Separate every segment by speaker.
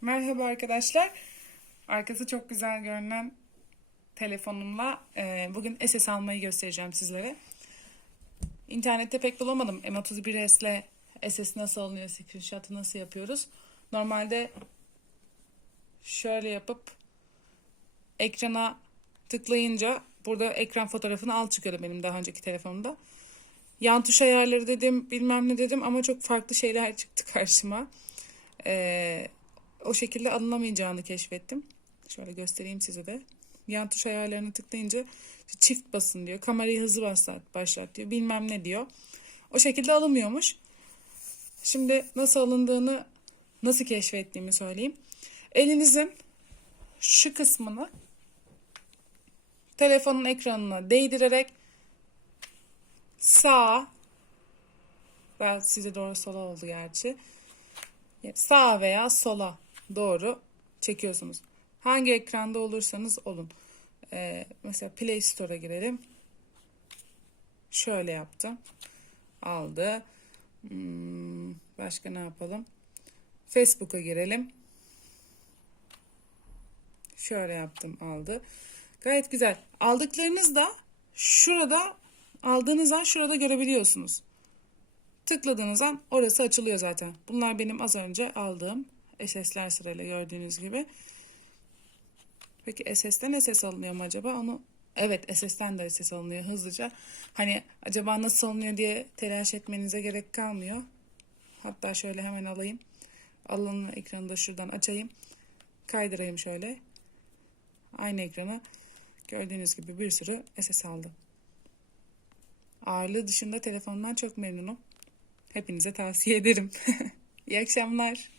Speaker 1: Merhaba arkadaşlar. Arkası çok güzel görünen telefonumla e, bugün SS almayı göstereceğim sizlere. İnternette pek bulamadım. M31S ile SS nasıl alınıyor, screenshot'ı nasıl yapıyoruz. Normalde şöyle yapıp ekrana tıklayınca burada ekran fotoğrafını al çıkıyordu benim daha önceki telefonumda. Yan tuş ayarları dedim, bilmem ne dedim ama çok farklı şeyler çıktı karşıma. Ee, o şekilde alınamayacağını keşfettim. Şöyle göstereyim size de. Yan tuş ayarlarını tıklayınca çift basın diyor. Kamerayı hızlı başlat, başlat diyor. Bilmem ne diyor. O şekilde alınmıyormuş. Şimdi nasıl alındığını, nasıl keşfettiğimi söyleyeyim. Elinizin şu kısmını telefonun ekranına değdirerek sağa ben size doğru sola oldu gerçi. Sağa veya sola doğru çekiyorsunuz. Hangi ekranda olursanız olun. Ee, mesela Play Store'a girelim. Şöyle yaptım. Aldı. Hmm, başka ne yapalım? Facebook'a girelim. Şöyle yaptım aldı. Gayet güzel. Aldıklarınız da şurada aldığınız an şurada görebiliyorsunuz. Tıkladığınız an orası açılıyor zaten. Bunlar benim az önce aldığım SS'ler sırayla gördüğünüz gibi. Peki SS'ten SS alınıyor mu acaba? Onu evet SS'ten de SS alınıyor hızlıca. Hani acaba nasıl alınıyor diye telaş etmenize gerek kalmıyor. Hatta şöyle hemen alayım. Alanın ekranı da şuradan açayım. Kaydırayım şöyle. Aynı ekrana gördüğünüz gibi bir sürü SS aldım. Ağırlığı dışında telefondan çok memnunum. Hepinize tavsiye ederim. İyi akşamlar.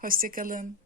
Speaker 1: Hoşçakalın.